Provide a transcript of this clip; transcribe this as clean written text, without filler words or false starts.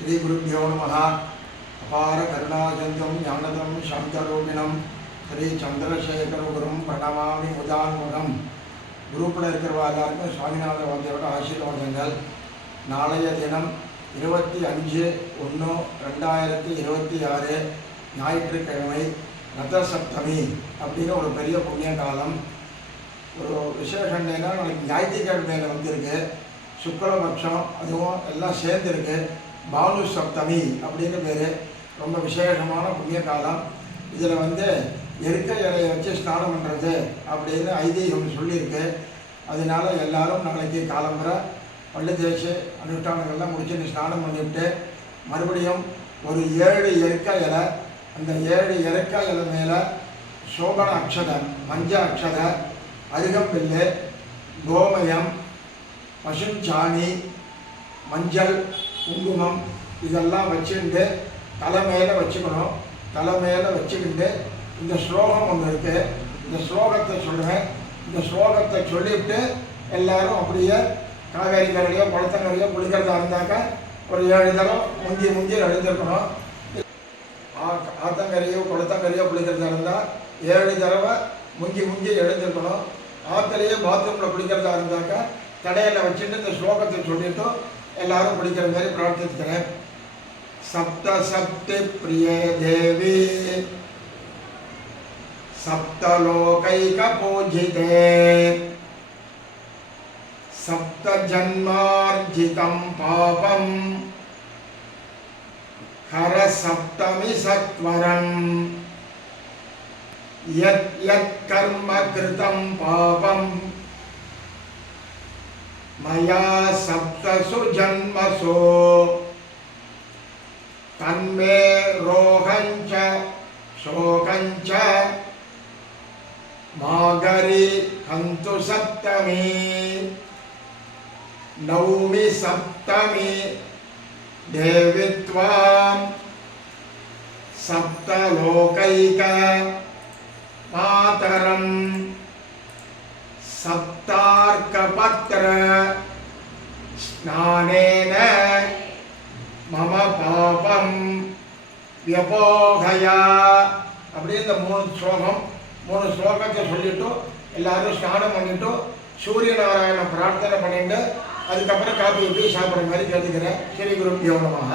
श्री गुरुभ्यो नमः। अपार करुणाजंतम ज्ञानदम शांतरूपिणम श्री चंद्रशेखर गुरुम प्रणमामि मुदान्मुखम। குரூப்பில் இருக்கிறவா எல்லாருக்கும் சுவாமிநாத வாத்தியோட ஆசீர்வாதங்கள். நாளைய தினம் 25/1/2026 ஞாயிற்றுக்கிழமை ரத சப்தமி அப்படின்னு ஒரு பெரிய புண்ணிய காலம். ஒரு விசேஷம் என்னன்னா, நாளைக்கு ஞாயிற்றுக்கிழமையில் வந்திருக்கு, சுக்லபக்ஷம், அதுவும் எல்லாம் சேர்ந்துருக்கு. பானு சப்தமி அப்படின்னு பேர். ரொம்ப விசேஷமான புண்ணிய காலம். இதில் எருக்க இலையை வச்சு ஸ்நானம் பண்ணுறது அப்படின்னு ஐதீகம் சொல்லியிருக்கு. அதனால எல்லாரும் நாளைக்கு காலம்புரை பள்ளி தேய்ச்சி அனுஷ்டானங்கள்லாம் முடிச்சுட்டு ஸ்நானம் பண்ணிவிட்டு மறுபடியும் ஒரு 7 எருக்க இலை, அந்த 7 எருக்க இலை மேலே சோபன அக்ஷதை, மஞ்ச அக்ஷதை, அருகம்பில்லு, கோமயம், பசுஞ்சாணி, மஞ்சள், குங்குமம் இதெல்லாம் வச்சுட்டு தலை மேலே வச்சுக்கணும். தலை மேலே வச்சுக்கிட்டு இந்த ஸ்லோகம் ஒன்று இருக்குது, இந்த ஸ்லோகத்தை சொல்கிறேன். இந்த ஸ்லோகத்தை சொல்லிவிட்டு எல்லாரும் அப்படியே காவேரி கரையோ குளத்தங்கரையோ குளிக்கிறதா இருந்தாக்கா ஒரு 7 தடவை முந்தி எழுந்திருக்கணும். ஆத்தங்கரையோ குளத்தங்கரையோ குளிக்கிறதா இருந்தால் 7 தடவை முந்தி எழுந்திருக்கணும். ஆற்றுலையோ பாத்ரூமில் குளிக்கிறதா இருந்தாக்கா தடையில் வச்சுட்டு இந்த ஸ்லோகத்தை சொல்லிவிட்டு எல்லாரும் குளிக்கிற மாதிரி பிரார்த்திக்கிறேன். சப்த சக்தி பிரிய தேவி सप्तलोकैक पूजिते सप्त जन्मार्जितं पापं हर सप्तमी सत्वरं यत् यत् कर्म कृतं पापं मया सप्तसु जन्मसु तन्मे रोहञ्च शोकञ्च मागरी हंतु सप्तमी नवमी सप्तमी देवी त्वां सप्तलोकैक मातरं सप्तार्कपत्र स्नानेन मम पापं व्यपोहया. அப்படி இந்த 3 ஸ்லோகத்தை சொல்லிட்டு எல்லாரும் ஸ்நானம் பண்ணிட்டு சூரிய நாராயண பிரார்த்தனை பண்ணிட்டு அதுக்கப்புறம் காப்பி ஊற்றி சாப்பிட்ற மாதிரி கேட்டுக்கிறேன். ஸ்ரீ குருபியோ நமஹ.